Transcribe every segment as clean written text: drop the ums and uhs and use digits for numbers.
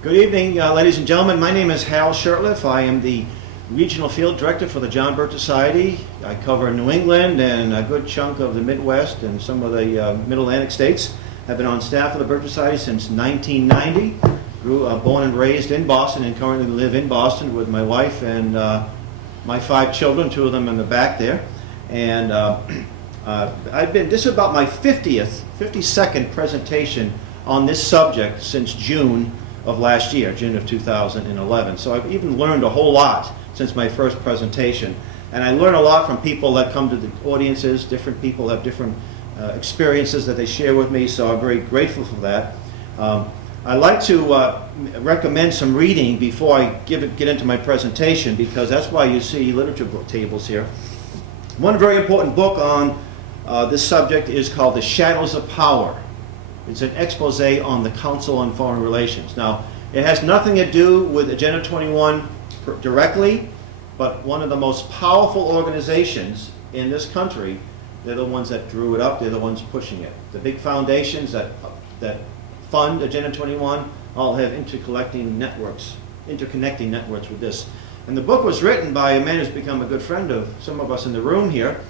Good evening, ladies and gentlemen. My name is Hal Shurtleff. I am the Regional Field Director for the John Birch Society. I cover New England and a good chunk of the Midwest and some of the Mid-Atlantic states. I've been on staff of the Birch Society since 1990. Born and raised in Boston and currently live in Boston with my wife and my 5 children, 2 of them in the back there. And this is about my 52nd presentation on this subject since June of last year, June of 2011. So I've even learned a whole lot since my first presentation. And I learn a lot from people that come to the audiences. Different people have different experiences that they share with me, so I'm very grateful for that. I'd like to recommend some reading before I get into my presentation, because that's why you see literature book tables here. One very important book on this subject is called The Shadows of Power. It's an expose on the Council on Foreign Relations. Now, it has nothing to do with Agenda 21 directly, but one of the most powerful organizations in this country. They're the ones that drew it up. They're the ones pushing it. The big foundations that fund Agenda 21 all have interconnecting networks with this. And the book was written by a man who's become a good friend of some of us in the room here,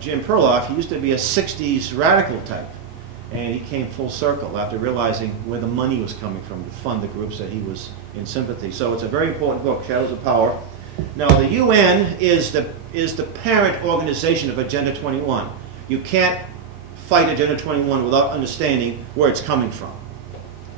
Jim Perloff. He used to be a 60s radical type. And he came full circle after realizing where the money was coming from to fund the groups that he was in sympathy. So it's a very important book, Shadows of Power. Now, the UN is the parent organization of Agenda 21. You can't fight Agenda 21 without understanding where it's coming from.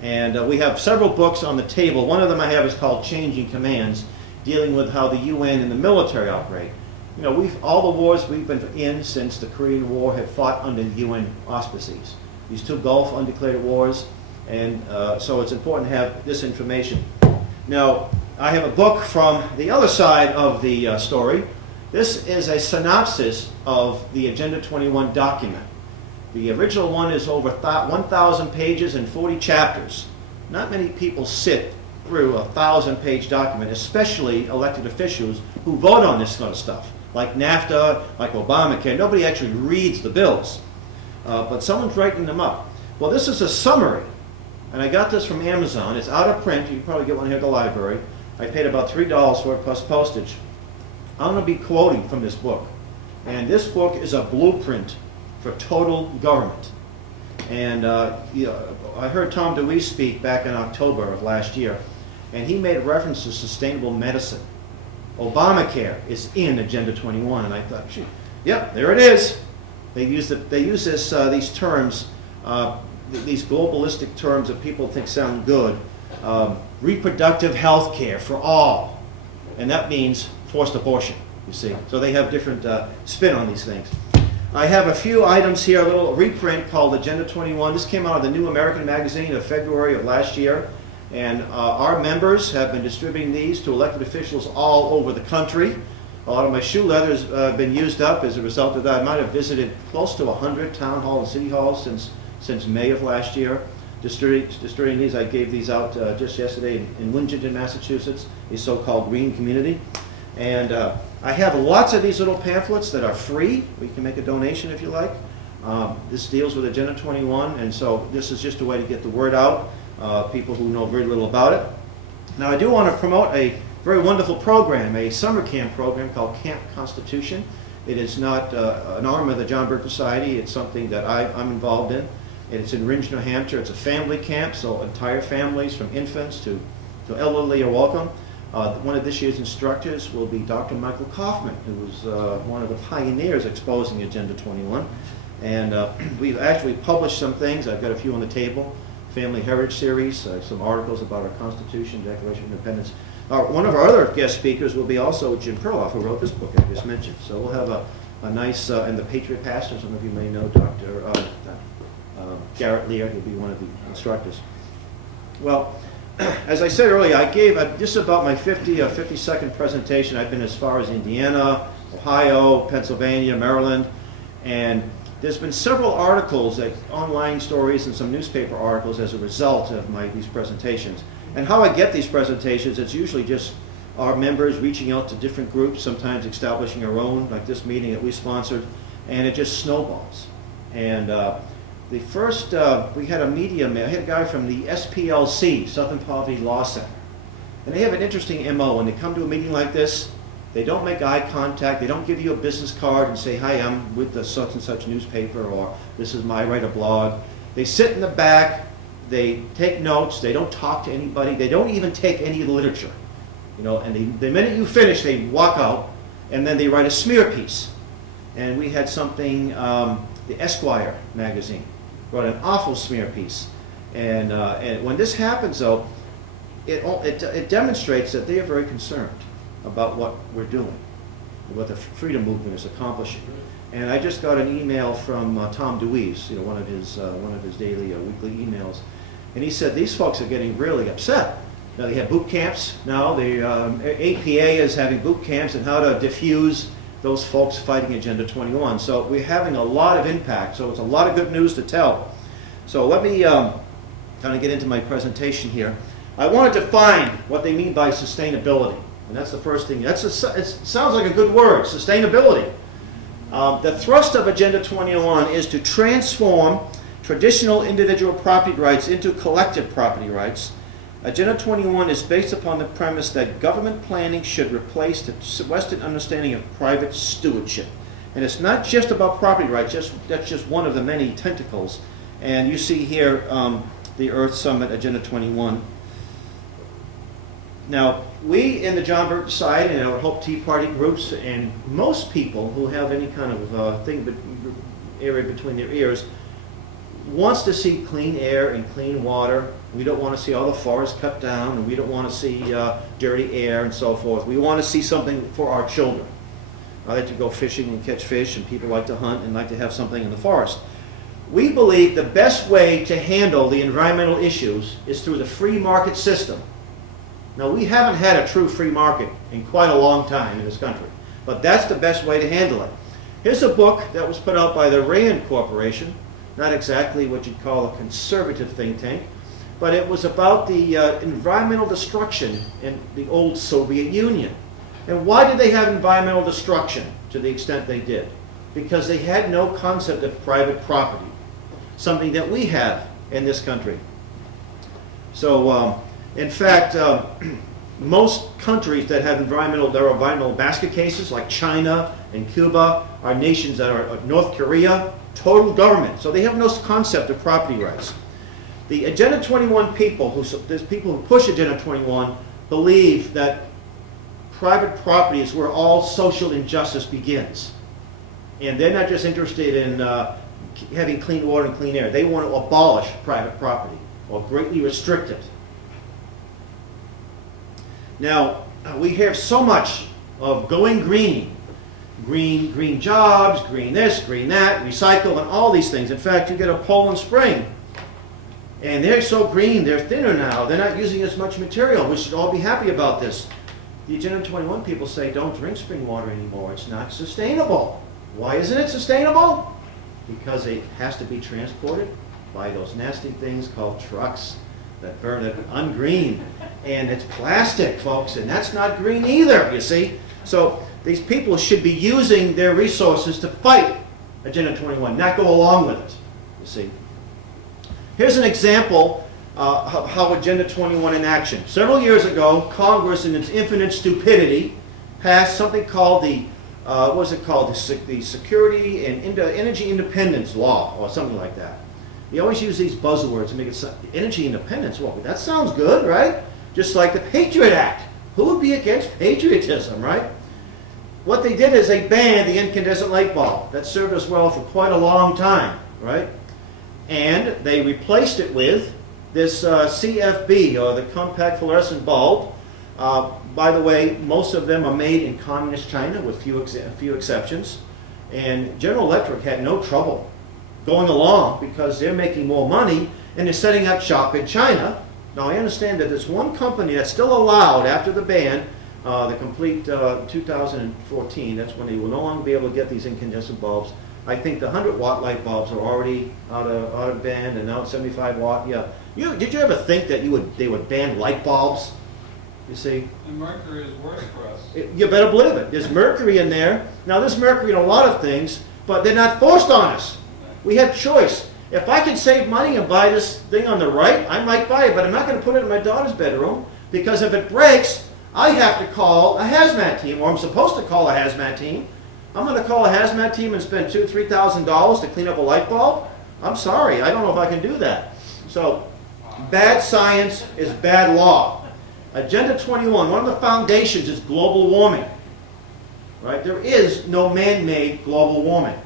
And we have several books on the table. One of them I have is called Changing Commands, dealing with how the UN and the military operate. You know, all the wars we've been in since the Korean War have fought under the UN auspices. These 2 Gulf undeclared wars, and so it's important to have this information. Now, I have a book from the other side of the story. This is a synopsis of the Agenda 21 document. The original one is over 1,000 pages and 40 chapters. Not many people sit through a 1,000-page document, especially elected officials who vote on this kind of stuff, like NAFTA, like Obamacare. Nobody actually reads the bills. But someone's writing them up. Well, this is a summary, and I got this from Amazon. It's out of print. You can probably get one here at the library. I paid about $3 for it plus postage. I'm going to be quoting from this book. And this book is a blueprint for total government. And I heard Tom DeWeese speak back in October of last year, and he made reference to sustainable medicine. Obamacare is in Agenda 21, and I thought, gee, yep, there it is. They use these terms, these globalistic terms that people think sound good. Reproductive health care for all. And that means forced abortion, you see. So they have different spin on these things. I have a few items here, a little reprint called Agenda 21. This came out of the New American Magazine of February of last year. And our members have been distributing these to elected officials all over the country. A lot of my shoe leather's been used up as a result of that. I might have visited close to 100 town halls and city halls since May of last year. Distributing these, I gave these out just yesterday in Winchendon, Massachusetts, a so-called green community. And I have lots of these little pamphlets that are free. We can make a donation if you like. This deals with Agenda 21, and so this is just a way to get the word out, people who know very little about it. Now, I do want to promote a very wonderful program, a summer camp program called Camp Constitution. It is not an arm of the John Birch Society. It's something that I'm involved in. It's in Ringe, New Hampshire. It's a family camp, so entire families from infants to elderly are welcome. One of this year's instructors will be Dr. Michael Kaufman, who was one of the pioneers exposing Agenda 21. And we've actually published some things. I've got a few on the table. Family Heritage Series, some articles about our Constitution, Declaration of Independence. One of our other guest speakers will be also Jim Perloff, who wrote this book I just mentioned. So we'll have a nice, and the Patriot Pastor, some of you may know Dr. Garrett Lear, who'll be one of the instructors. Well, as I said earlier, I gave just about my 52nd presentation. I've been as far as Indiana, Ohio, Pennsylvania, Maryland, and there's been several articles, like online stories and some newspaper articles as a result of these presentations. And how I get these presentations, it's usually just our members reaching out to different groups, sometimes establishing our own, like this meeting that we sponsored, and it just snowballs. And The first, we had a media man, I had a guy from the SPLC, Southern Poverty Law Center. And they have an interesting MO. When they come to a meeting like this, they don't make eye contact, they don't give you a business card and say, hi, I'm with the such and such newspaper, or this is my write a blog. They sit in the back, they take notes, they don't talk to anybody, they don't even take any literature. You know, and the minute you finish, they walk out, and then they write a smear piece. And we had something, the Esquire magazine wrote an awful smear piece. And when this happens, though, it demonstrates that they are very concerned about what we're doing, what the freedom movement is accomplishing. And I just got an email from Tom DeWeese, you know, one of his daily weekly emails, and he said these folks are getting really upset. Now they have boot camps. Now the APA is having boot camps on how to diffuse those folks fighting Agenda 21. So we're having a lot of impact. So it's a lot of good news to tell. So let me kind of get into my presentation here. I want to define what they mean by sustainability. And that's the first thing. It sounds like a good word, sustainability. The thrust of Agenda 21 is to transform traditional individual property rights into collective property rights. Agenda 21 is based upon the premise that government planning should replace the Western understanding of private stewardship. And it's not just about property rights, that's just one of the many tentacles. And you see here the Earth Summit Agenda 21. Now, we in the John Birch Society and our Hope Tea Party groups, and most people who have any kind of area between their ears, wants to see clean air and clean water. We don't want to see all the forests cut down, and we don't want to see dirty air and so forth. We want to see something for our children. I like to go fishing and catch fish, and people like to hunt and like to have something in the forest. We believe the best way to handle the environmental issues is through the free market system. Now, we haven't had a true free market in quite a long time in this country, but that's the best way to handle it. Here's a book that was put out by the Rand Corporation, not exactly what you'd call a conservative think tank, but it was about the environmental destruction in the old Soviet Union. And why did they have environmental destruction to the extent they did? Because they had no concept of private property, something that we have in this country. So, in fact, most countries that have environmental basket cases, like China and Cuba, are nations that are North Korea, total government. So they have no concept of property rights. The Agenda 21 people, there's people who push Agenda 21, believe that private property is where all social injustice begins. And they're not just interested in having clean water and clean air. They want to abolish private property or greatly restrict it. Now, we hear so much of going green. Green jobs, green this, green that, recycle, and all these things. In fact, you get a Poland Spring, and they're so green, they're thinner now. They're not using as much material. We should all be happy about this. The Agenda 21 people say, don't drink spring water anymore. It's not sustainable. Why isn't it sustainable? Because it has to be transported by those nasty things called trucks that burn it ungreen. And it's plastic, folks, and that's not green either, you see. So these people should be using their resources to fight Agenda 21, not go along with it, you see. Here's an example of how Agenda 21 in action. Several years ago, Congress, in its infinite stupidity, passed something called the the Security and Energy Independence Law, or something like that. You always use these buzzwords to make it sound, energy independence. Well, that sounds good, right? Just like the Patriot Act. Who would be against patriotism, right? What they did is they banned the incandescent light bulb. That served us well for quite a long time, right? And they replaced it with this CFB, or the compact fluorescent bulb. By the way, most of them are made in communist China, with a few exceptions. And General Electric had no trouble going along because they're making more money and they're setting up shop in China. Now, I understand that there's one company that's still allowed after the ban, the complete 2014, that's when they will no longer be able to get these incandescent bulbs. I think the 100-watt light bulbs are already out of ban, and now 75-watt. Yeah. Did you ever think that they would ban light bulbs? You see? And mercury is worse for us. You better believe it. There's mercury in there. Now, there's mercury in a lot of things, but they're not forced on us. We have choice. If I can save money and buy this thing on the right, I might buy it, but I'm not going to put it in my daughter's bedroom, because if it breaks, I have to call a hazmat team, or I'm supposed to call a hazmat team. I'm going to call a hazmat team and spend $2,000 to $3,000 to clean up a light bulb? I'm sorry, I don't know if I can do that. So, bad science is bad law. Agenda 21, one of the foundations is global warming. Right? There is no man-made global warming.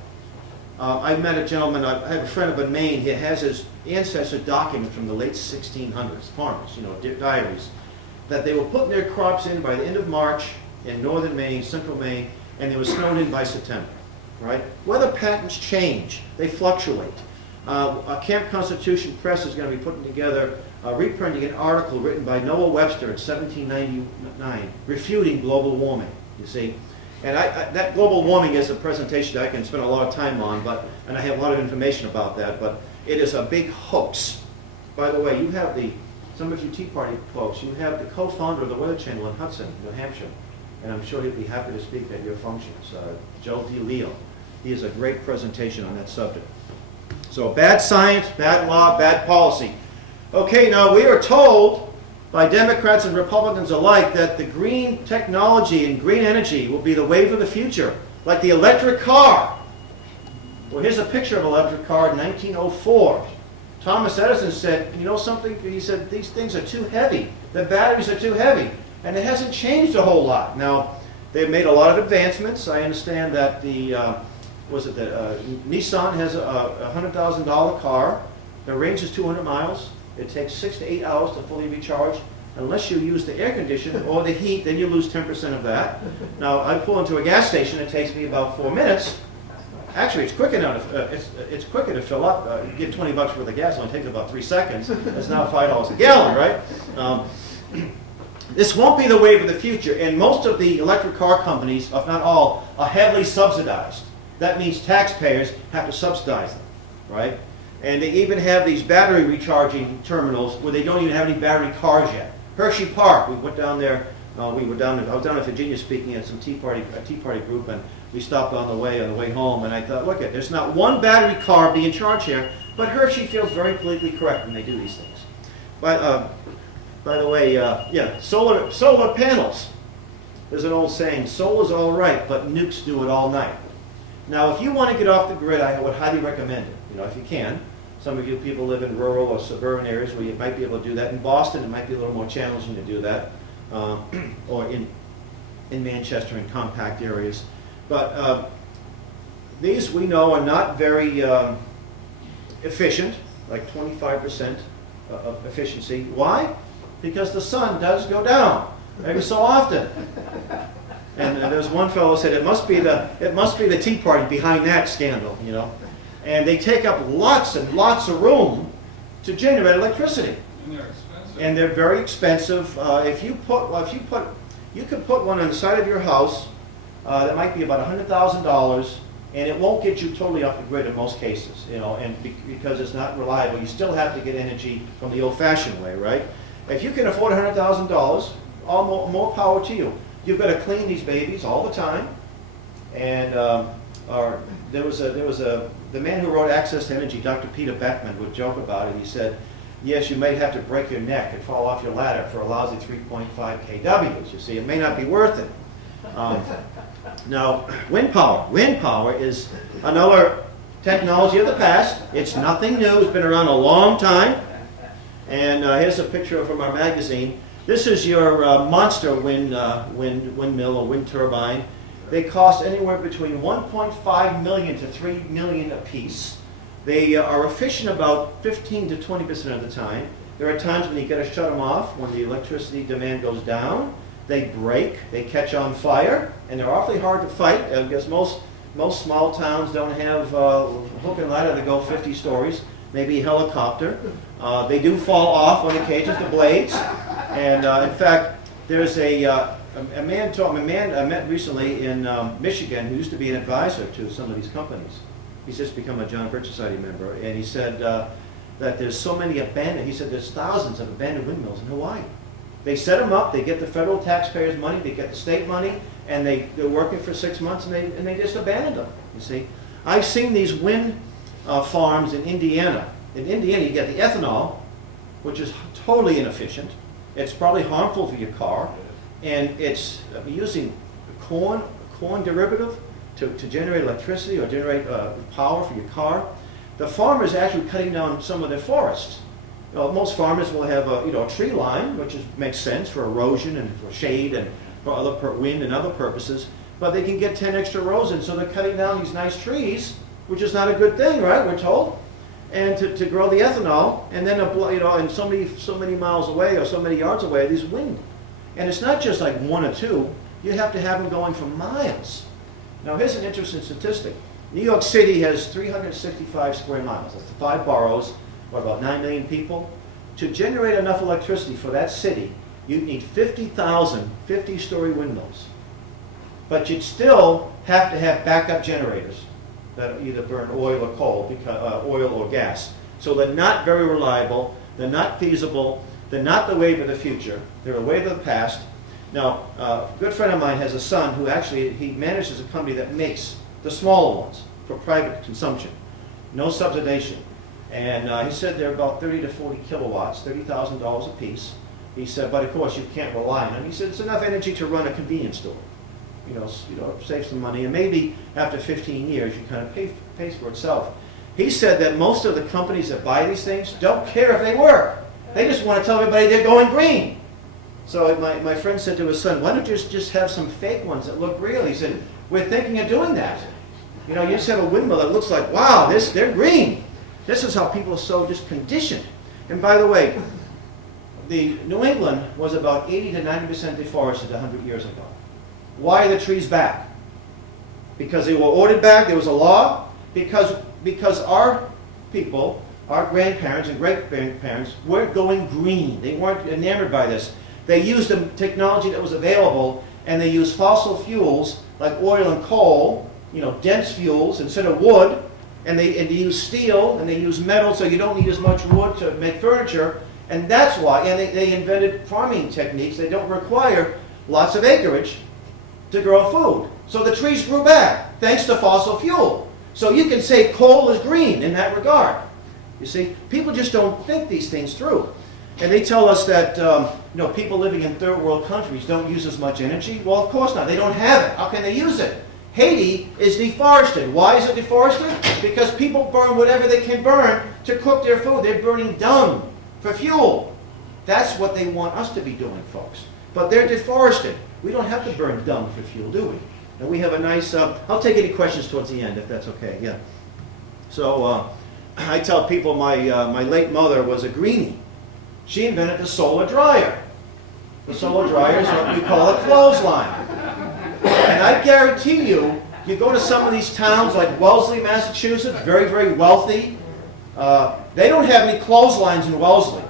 I met a gentleman, I have a friend up in Maine, he has his ancestor documents from the late 1600s, farmers, diaries, that they were putting their crops in by the end of March in northern Maine, central Maine, and they were snowed in by September. Right? Weather patterns change, they fluctuate. Camp Constitution Press is going to be putting together, reprinting an article written by Noah Webster in 1799, refuting global warming, you see. And that global warming is a presentation that I can spend a lot of time on, and I have a lot of information about that, but it is a big hoax. By the way, you have some of you Tea Party folks, you have the co-founder of the Weather Channel in Hudson, New Hampshire, and I'm sure he'd be happy to speak at your functions, Joe D. Leo. He has a great presentation on that subject. So bad science, bad law, bad policy. Okay, now we are told by Democrats and Republicans alike that the green technology and green energy will be the wave of the future, like the electric car. Well, here's a picture of an electric car in 1904. Thomas Edison said, you know something? He said, these things are too heavy. The batteries are too heavy. And it hasn't changed a whole lot. Now, they've made a lot of advancements. I understand that Nissan has a $100,000 car. The range is 200 miles. It takes 6 to 8 hours to fully recharge. Unless you use the air conditioner or the heat, then you lose 10% of that. Now, I pull into a gas station. It takes me about 4 minutes. Actually, it's quicker now. It's quicker to fill up. You get $20 worth of gas. It only takes about 3 seconds. It's now $5 a gallon, right? This won't be the wave of the future. And most of the electric car companies, if not all, are heavily subsidized. That means taxpayers have to subsidize them, right? And they even have these battery recharging terminals where they don't even have any battery cars yet. Hershey Park, we went down there. I was down in Virginia speaking at some Tea Party group, and we stopped on the way home. And I thought, look, there's not one battery car being charged here, but Hershey feels very politically correct when they do these things. But by the way, solar panels. There's an old saying: solar's all right, but nukes do it all night. Now, if you want to get off the grid, I would highly recommend it. If you can. Some of you people live in rural or suburban areas where you might be able to do that. In Boston, it might be a little more challenging to do that, or in Manchester in compact areas. But these, we know, are not very efficient, like 25% of efficiency. Why? Because the sun does go down every so often. And there's one fellow said it must be the Tea Party behind that scandal, And they take up lots and lots of room to generate electricity. And they're expensive. And they're very expensive. You could put one on the side of your house that might be about $100,000, and it won't get you totally off the grid in most cases, because it's not reliable. You still have to get energy from the old-fashioned way, right? If you can afford $100,000, more power to you. You've got to clean these babies all the time, and the man who wrote Access to Energy, Dr. Peter Beckman, would joke about it. He said, yes, you may have to break your neck and fall off your ladder for a lousy 3.5 kWs. You see, it may not be worth it. Now, wind power. Wind power is another technology of the past. It's nothing new. It's been around a long time. And here's a picture from our magazine. This is your monster windmill or wind turbine. They cost anywhere between $1.5 million to $3 million a piece. They are efficient about 15 to 20% of the time. There are times when you got to shut them off when the electricity demand goes down. They break, they catch on fire, and they're awfully hard to fight because most small towns don't have hook and ladder that go 50 stories, maybe a helicopter. They do fall off on occasions, the blades. And in fact, there's a man I met recently in Michigan who used to be an advisor to some of these companies. He's just become a John Birch Society member, and he said that there's so many there's thousands of abandoned windmills in Hawaii. They set them up, they get the federal taxpayers' money, they get the state money, and they're working for 6 months, and they just abandon them, you see. I've seen these wind farms in Indiana. In Indiana, you get the ethanol, which is totally inefficient. It's probably harmful for your car, and it's using corn derivative to generate electricity or generate power for your car. The farmer is actually cutting down some of their forests. Most farmers will have a tree line, which makes sense for erosion and for shade and for other wind and other purposes. But they can get 10 extra rows in, so they're cutting down these nice trees, which is not a good thing, right? We're told, and to grow the ethanol, and then and so many miles away or so many yards away, there's wind, and it's not just like one or two. You have to have them going for miles. Now, here's an interesting statistic. New York City has 365 square miles. That's 5 boroughs, about 9 million people. To generate enough electricity for that city, you'd need 50,000 50-story windmills. But you'd still have to have backup generators that either burn oil or coal, oil or gas. So they're not very reliable, they're not feasible, they're not the wave of the future, they're a wave of the past. Now, a good friend of mine has a son who he manages a company that makes the smaller ones for private consumption. No subsidization. And he said they're about 30 to 40 kilowatts, $30,000 a piece. He said, but of course you can't rely on them. He said it's enough energy to run a convenience store. Save some money, and maybe after 15 years you kind of pays for itself. He said that most of the companies that buy these things don't care if they work. They just want to tell everybody they're going green. So my friend said to his son, why don't you just have some fake ones that look real? He said, we're thinking of doing that. You just have a windmill that looks like, wow, they're green. This is how people are so just conditioned. And by the way, the New England was about 80 to 90% deforested 100 years ago. Why are the trees back? Because they were ordered back, there was a law, because our people, our grandparents and great-grandparents weren't going green. They weren't enamored by this. They used the technology that was available, and they used fossil fuels like oil and coal, dense fuels instead of wood, and they use steel, and they use metal, so you don't need as much wood to make furniture, and that's why, and they invented farming techniques that don't require lots of acreage to grow food. So the trees grew back, thanks to fossil fuel. So you can say coal is green in that regard. You see, people just don't think these things through. And they tell us that people living in third world countries don't use as much energy. Well, of course not. They don't have it. How can they use it? Haiti is deforested. Why is it deforested? Because people burn whatever they can burn to cook their food. They're burning dung for fuel. That's what they want us to be doing, folks. But they're deforested. We don't have to burn dung for fuel, do we? And we have a nice, I'll take any questions towards the end if that's okay, yeah. So I tell people my late mother was a greenie. She invented the solar dryer. The solar dryer is what we call a clothesline. And I guarantee you go to some of these towns like Wellesley, Massachusetts, very, very wealthy. They don't have any clotheslines in Wellesley.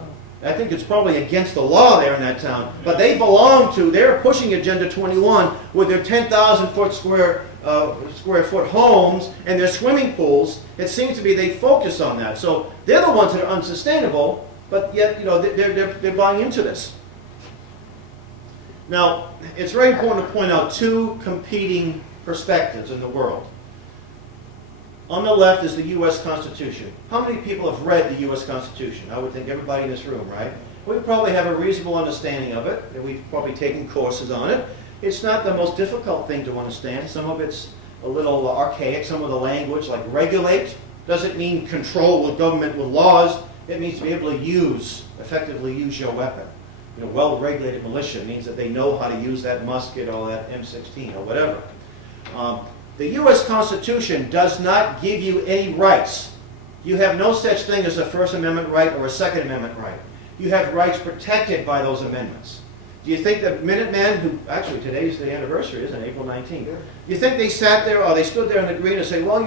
I think it's probably against the law there in that town. But they're pushing Agenda 21 with their 10,000 square foot homes and their swimming pools. It seems to be they focus on that. So they're the ones that are unsustainable, but yet they're buying into this. Now, it's very important to point out two competing perspectives in the world. On the left is the U.S. Constitution. How many people have read the U.S. Constitution? I would think everybody in this room, right? We probably have a reasonable understanding of it, and we've probably taken courses on it. It's not the most difficult thing to understand. Some of it's a little archaic. Some of the language, like regulate, doesn't mean control the government with laws. It means to be able to effectively use your weapon. Well-regulated militia means that they know how to use that musket or that M16 or whatever. The U.S. Constitution does not give you any rights. You have no such thing as a First Amendment right or a Second Amendment right. You have rights protected by those amendments. Do you think that Minutemen, who actually today's the anniversary, isn't it? April 19th. Do you think they sat there or they stood there and agreed and say, well,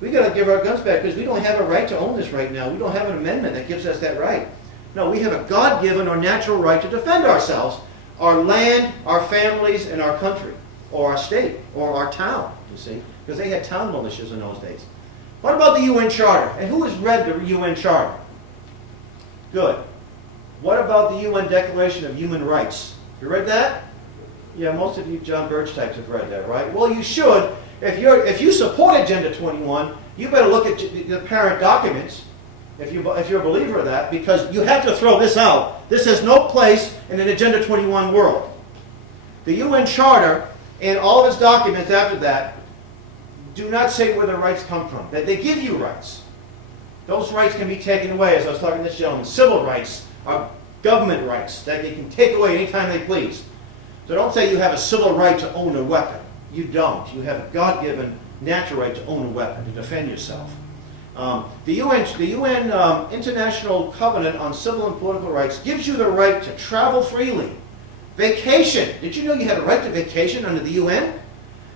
we got to give our guns back because we don't have a right to own this right now. We don't have an amendment that gives us that right. No, we have a God-given or natural right to defend ourselves, our land, our families, and our country, or our state, or our town, you see, because they had town militias in those days. What about the UN Charter? And who has read the UN Charter? Good. What about the UN Declaration of Human Rights? You read that? Yeah, most of you John Birch types have read that, right? Well, you should. If you support Agenda 21, you better look at the parent documents if you're a believer of that, because you have to throw this out. This has no place in an Agenda 21 world. The UN Charter and all of its documents after that do not say where the rights come from. They give you rights. Those rights can be taken away, as I was talking to this gentleman. Civil rights are government rights that they can take away anytime they please. So don't say you have a civil right to own a weapon. You don't. You have a God-given natural right to own a weapon, to defend yourself. The UN International Covenant on Civil and Political Rights gives you the right to travel freely. Vacation. Did you know you had a right to vacation under the UN?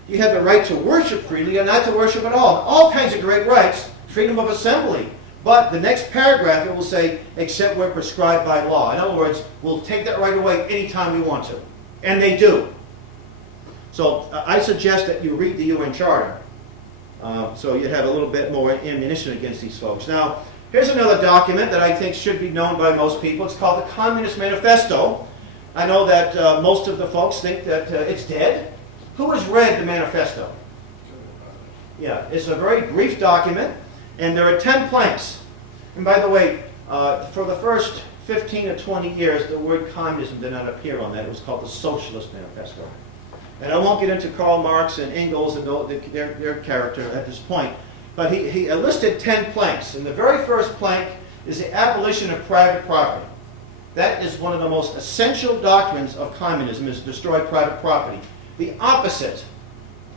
You have the right to worship freely and not to worship at all. All kinds of great rights. Freedom of assembly. But the next paragraph, it will say, except where prescribed by law. In other words, we'll take that right away anytime we want to. And they do. So I suggest that you read the UN Charter. So you'd have a little bit more ammunition against these folks. Now, here's another document that I think should be known by most people. It's called the Communist Manifesto. I know that most of the folks think that it's dead. Who has read the manifesto? Yeah, it's a very brief document, and there are 10 planks. And by the way, for the first 15 or 20 years, the word communism did not appear on that. It was called the Socialist Manifesto. And I won't get into Karl Marx and Engels and their character at this point, but he listed 10 planks. And the very first plank is the abolition of private property. That is one of the most essential doctrines of communism, is destroy private property. The opposite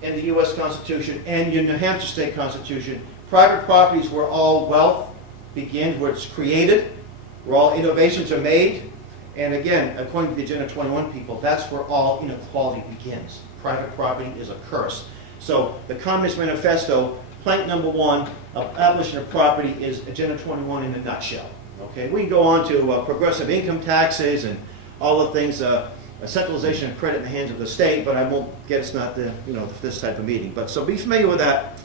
in the U.S. Constitution and your New Hampshire State Constitution, private property is where all wealth begins, where it's created, where all innovations are made. And again, according to the Agenda 21 people, that's where all inequality begins. Private property is a curse. So the Communist Manifesto, plank number 1 of abolition of property, is Agenda 21 in a nutshell. Okay, we can go on to progressive income taxes and all the things, a centralization of credit in the hands of the state, but I won't get, it's not this type of meeting. But so be familiar with that.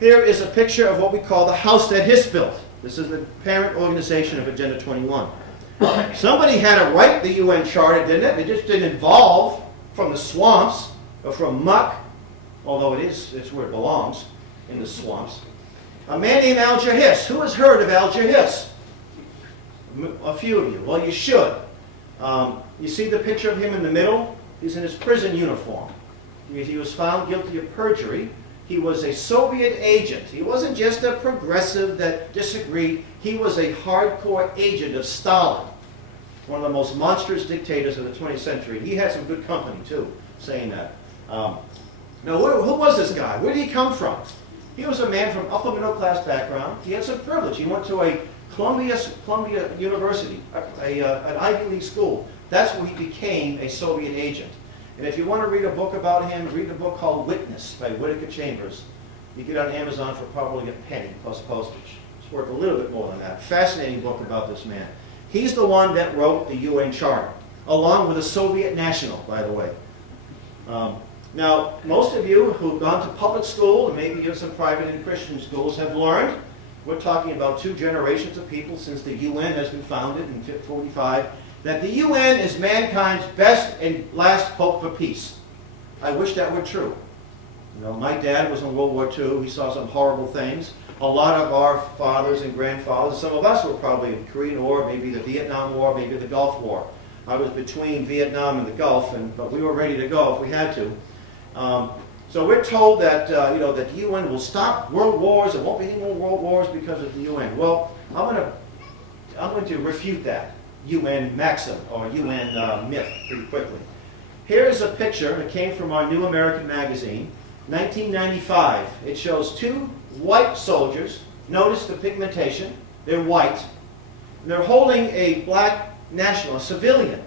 Here is a picture of what we call the house that Hiss built. This is the parent organization of Agenda 21. Somebody had to write the UN Charter, didn't it? It just didn't evolve from the swamps or from muck, although it's where it belongs, in the swamps. A man named Alger Hiss. Who has heard of Alger Hiss? A few of you. Well, you should. You see the picture of him in the middle? He's in his prison uniform. He was found guilty of perjury. He was a Soviet agent. He wasn't just a progressive that disagreed. He was a hardcore agent of Stalin, one of the most monstrous dictators of the 20th century. He had some good company, too, saying that. Now, who was this guy? Where did he come from? He was a man from upper middle class background. He had some privilege. He went to a Columbia University, an Ivy League school. That's where he became a Soviet agent. And if you want to read a book about him, read a book called Witness by Whittaker Chambers. You get it on Amazon for probably a penny plus postage. It's worth a little bit more than that. Fascinating book about this man. He's the one that wrote the UN Charter, along with a Soviet national, by the way. Now, most of you who've gone to public school, and maybe even some private and Christian schools, have learned, we're talking about 2 generations of people since the UN has been founded in 1945, that the UN is mankind's best and last hope for peace. I wish that were true. You know, my dad was in World War II. He saw some horrible things. A lot of our fathers and grandfathers, some of us were probably in the Korean War, maybe the Vietnam War, maybe the Gulf War. I was between Vietnam and the Gulf, but we were ready to go if we had to. So we're told that that the UN will stop world wars. There won't be any more world wars because of the UN. Well, I'm going to refute that UN maxim or UN myth pretty quickly. Here's a picture that came from our New American magazine, 1995. It shows 2 white soldiers. Notice the pigmentation. They're white. And they're holding a black national, a civilian,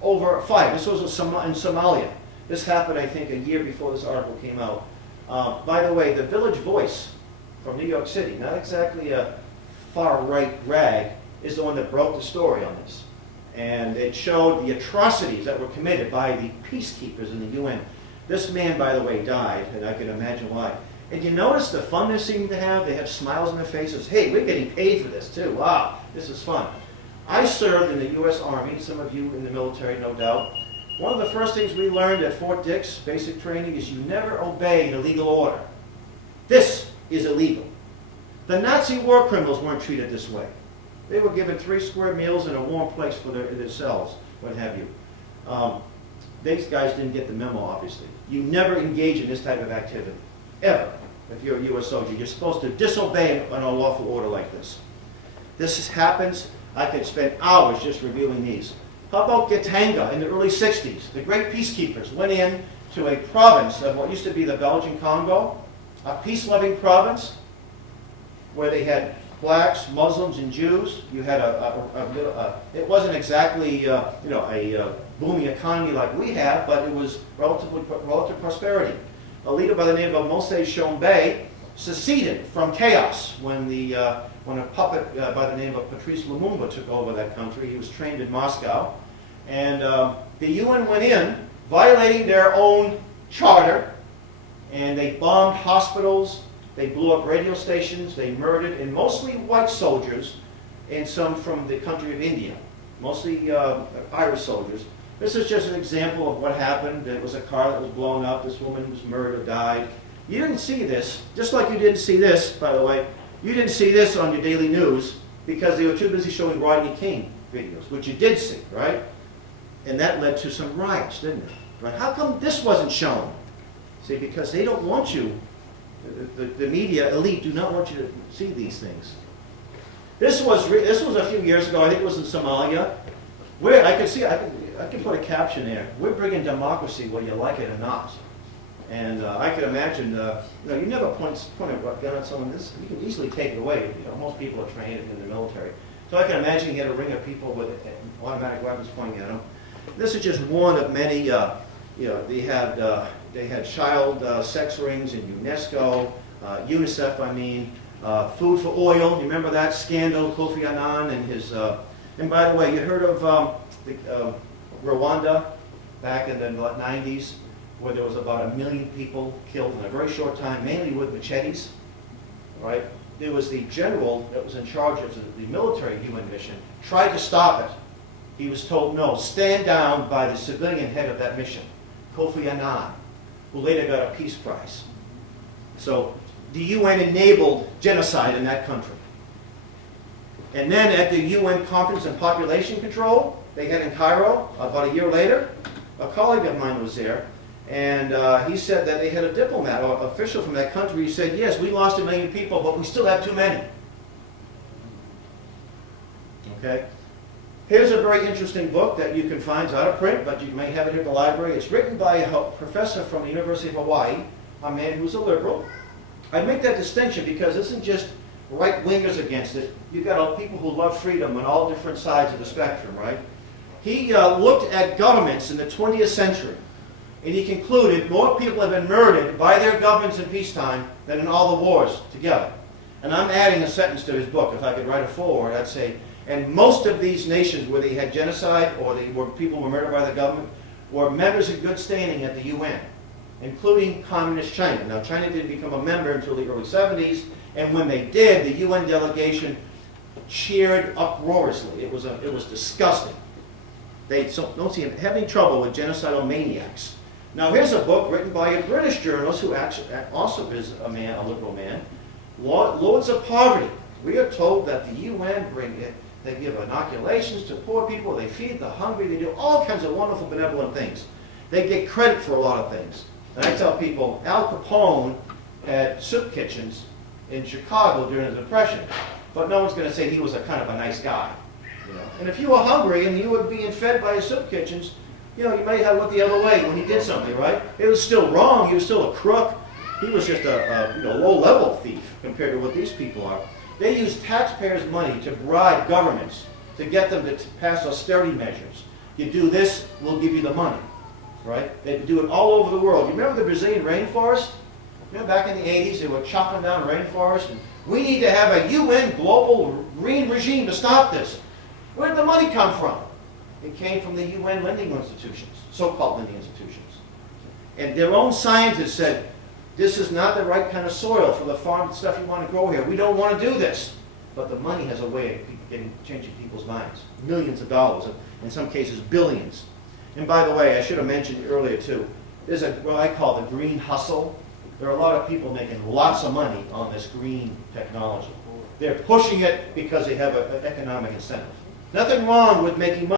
over a fight. This was in Somalia. This happened, I think, a year before this article came out. By the way, the Village Voice from New York City, not exactly a far-right rag, is the one that broke the story on this. And it showed the atrocities that were committed by the peacekeepers in the UN. This man, by the way, died, and I can imagine why. And you notice the fun they seem to have? They have smiles on their faces. Hey, we're getting paid for this, too. Wow, this is fun. I served in the U.S. Army, some of you in the military, no doubt. One of the first things we learned at Fort Dix, basic training, is you never obey the legal order. This is illegal. The Nazi war criminals weren't treated this way. They were given 3 square meals and a warm place for their cells, what have you. These guys didn't get the memo, obviously. You never engage in this type of activity, ever. If you're a U.S. soldier, you're supposed to disobey an unlawful order like this. This happens. I could spend hours just reviewing these. How about Gatanga in the early 60s? The great peacekeepers went in to a province of what used to be the Belgian Congo, a peace-loving province where they had blacks, Muslims, and Jews. You had it wasn't exactly a booming economy like we have, but it was relative prosperity. A leader by the name of Mose Shombay seceded from chaos when a puppet by the name of Patrice Lumumba took over that country. He was trained in Moscow, and the UN went in, violating their own charter, and they bombed hospitals. They blew up radio stations, they murdered, and mostly white soldiers, and some from the country of India, mostly Irish soldiers. This is just an example of what happened. There was a car that was blown up, this woman was murdered, died. You didn't see this, just like you didn't see this, by the way. You didn't see this on your daily news because they were too busy showing Rodney King videos, which you did see, right? And that led to some riots, didn't it? Right? How come this wasn't shown? See, because they don't want you. The media elite do not want you to see these things. This was a few years ago. I think it was in Somalia. Where I could put a caption there. We're bringing democracy, whether you like it or not. And I could imagine, you never point a gun at someone. You can easily take it away. Most people are trained in the military. So I can imagine you had a ring of people with automatic weapons pointing at them. This is just one of many. They had child sex rings in UNESCO, UNICEF, food for oil. You remember that scandal, Kofi Annan and his... and by the way, you heard of Rwanda back in the 90s, where there was about 1 million people killed in a very short time, mainly with machetes, right? There was the general that was in charge of the military UN mission, tried to stop it. He was told, no, stand down by the civilian head of that mission, Kofi Annan, who later got a peace prize. So the UN enabled genocide in that country. And then at the UN Conference on Population Control they had in Cairo about a year later, a colleague of mine was there, and he said that they had a diplomat or official from that country. He said, yes, we lost 1 million people, but we still have too many. Okay? Here's a very interesting book that you can find. It's out of print, but you may have it here at the library. It's written by a professor from the University of Hawaii, a man who's a liberal. I make that distinction because it isn't just right-wingers against it. You've got people who love freedom on all different sides of the spectrum, right? He looked at governments in the 20th century, and he concluded more people have been murdered by their governments in peacetime than in all the wars together. And I'm adding a sentence to his book. If I could write a foreword, I'd say, and most of these nations where they had genocide or where people were murdered by the government were members in good standing at the UN, including Communist China. Now, China didn't become a member until the early 70s, and when they did, the UN delegation cheered uproariously. It was disgusting. They don't see him having trouble with genocidal maniacs. Now, here's a book written by a British journalist who actually also is a liberal man, Lords of Poverty. We are told that the UN they give inoculations to poor people, they feed the hungry, they do all kinds of wonderful benevolent things. They get credit for a lot of things. And I tell people, Al Capone had soup kitchens in Chicago during the Depression, but no one's going to say he was a kind of a nice guy. And if you were hungry and you were being fed by his soup kitchens, you might have looked the other way when he did something, right? It was still wrong. He was still a crook. He was just a low-level thief compared to what these people are. They use taxpayers' money to bribe governments to get them to pass austerity measures. You do this, we'll give you the money, right? They do it all over the world. You remember the Brazilian rainforest? Back in the 80s, they were chopping down rainforests. And we need to have a UN global green regime to stop this. Where did the money come from? It came from the UN lending institutions, so-called lending institutions. And their own scientists said, this is not the right kind of soil for the farm stuff you want to grow here. We don't want to do this. But the money has a way of changing people's minds. Millions of dollars, in some cases billions. And by the way, I should have mentioned earlier too, there's what I call the green hustle. There are a lot of people making lots of money on this green technology. They're pushing it because they have an economic incentive. Nothing wrong with making money.